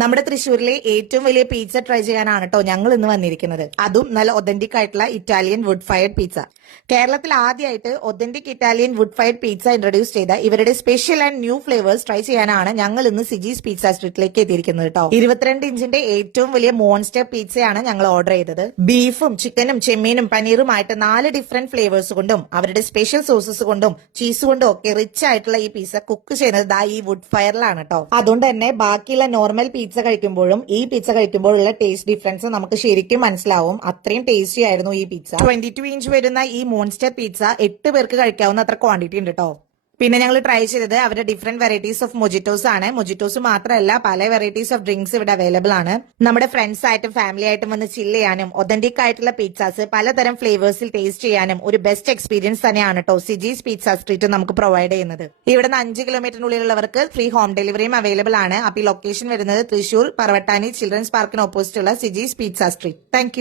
നമ്മുടെ തൃശ്ശൂരിലെ ഏറ്റവും വലിയ പിസ്സ ട്രൈ ചെയ്യാനാണ് കേട്ടോ ഞങ്ങൾ ഇന്ന് വന്നിരിക്കുന്നത്. അതും നല്ല ഒതന്റിക് ആയിട്ടുള്ള ഇറ്റാലിയൻ വുഡ് ഫയർഡ് പിസ്സ. കേരളത്തിൽ ആദ്യമായിട്ട് authentic Italian wood fired pizza introduce ചെയ്ത ഇവരുടെ special and new flavours try ചെയ്യാനാണ് ഞങ്ങൾ ഇന്ന് സിജീസ് പിസ്സ സ്ട്രീറ്റിലേക്ക് എത്തിയിരിക്കുന്നത് കേട്ടോ. 22 ഇഞ്ചിന്റെ ഏറ്റവും വലിയ മോൺസ്റ്റർ പിസ്സയാണ് ഞങ്ങൾ ഓർഡർ ചെയ്തത്. ബീഫും ചിക്കനും ചെമ്മീനും പനീറുമായിട്ട് 4 ഡിഫറെന്റ് ഫ്ലേവേഴ്സ് കൊണ്ടും അവരുടെ സ്പെഷ്യൽ സോസസ് കൊണ്ടും ചീസ് കൊണ്ടും ഒക്കെ റിച്ച് ആയിട്ടുള്ള ഈ പിസ്സ കുക്ക് ചെയ്യുന്നത് ഈ വുഡ് ഫയറിലാണ് കേട്ടോ. അതുകൊണ്ട് തന്നെ ബാക്കിയുള്ള നോർമൽ പിസ്സ കഴിക്കുമ്പോഴും ഈ പിസ്സ കഴിക്കുമ്പോഴുള്ള ടേസ്റ്റ് ഡിഫറൻസ് നമുക്ക് ശരിക്കും മനസ്സിലാവും. അത്രയും ടേസ്റ്റി ആയിരുന്നു ഈ പിസ്സ. 22 ഇഞ്ച് വരുന്ന ഈ മോൺസ്റ്റർ പിസ്സ 8 പേർക്ക് കഴിക്കാവുന്ന അത്ര ക്വാണ്ടിറ്റി ഉണ്ട് കേട്ടോ. പിന്നെ ഞങ്ങൾ ട്രൈ ചെയ്തത് അവരുടെ ഡിഫറെന്റ് വെറൈറ്റീസ് ഓഫ് മൊജിറ്റോസ് ആണ്. മൊജിറ്റോസ് മാത്രമല്ല പല വെറൈറ്റീസ് ഓഫ് ഡ്രിങ്ക്സ് ഇവിടെ അവൈലബിൾ ആണ്. നമ്മുടെ ഫ്രണ്ട്സ് ആയിട്ടും ഫാമിലി ആയിട്ടും വന്ന് ചില്ല് ചെയ്യാനും ഒതന്റിക് ആയിട്ടുള്ള പിസ്സാസ് പലതരം ഫ്ലേവേഴ്സിൽ ടേസ്റ്റ് ചെയ്യാനും ഒരു ബെസ്റ്റ് എക്സ്പീരിയൻസ് തന്നെയാണ് കേട്ടോ സിജീസ് പിസ്സ സ്ട്രീറ്റ് നമുക്ക് പ്രൊവൈഡ് ചെയ്യുന്നത്. ഇവിടെ നിന്ന് 5 കിലോമീറ്ററിനുള്ളിലുള്ളവർക്ക് ഫ്രീ ഹോം ഡെലിവറിയും അവൈലബിൾ ആണ്. അപ്പോൾ ഈ ലൊക്കേഷൻ വരുന്നത് തൃശൂർ പറവട്ടാനി ചിൽഡ്രൻസ് പാർക്കിന് ഓപ്പോസിറ്റ് ഉള്ള സിജീസ് പിസ്സ സ്ട്രീറ്റ്. താങ്ക്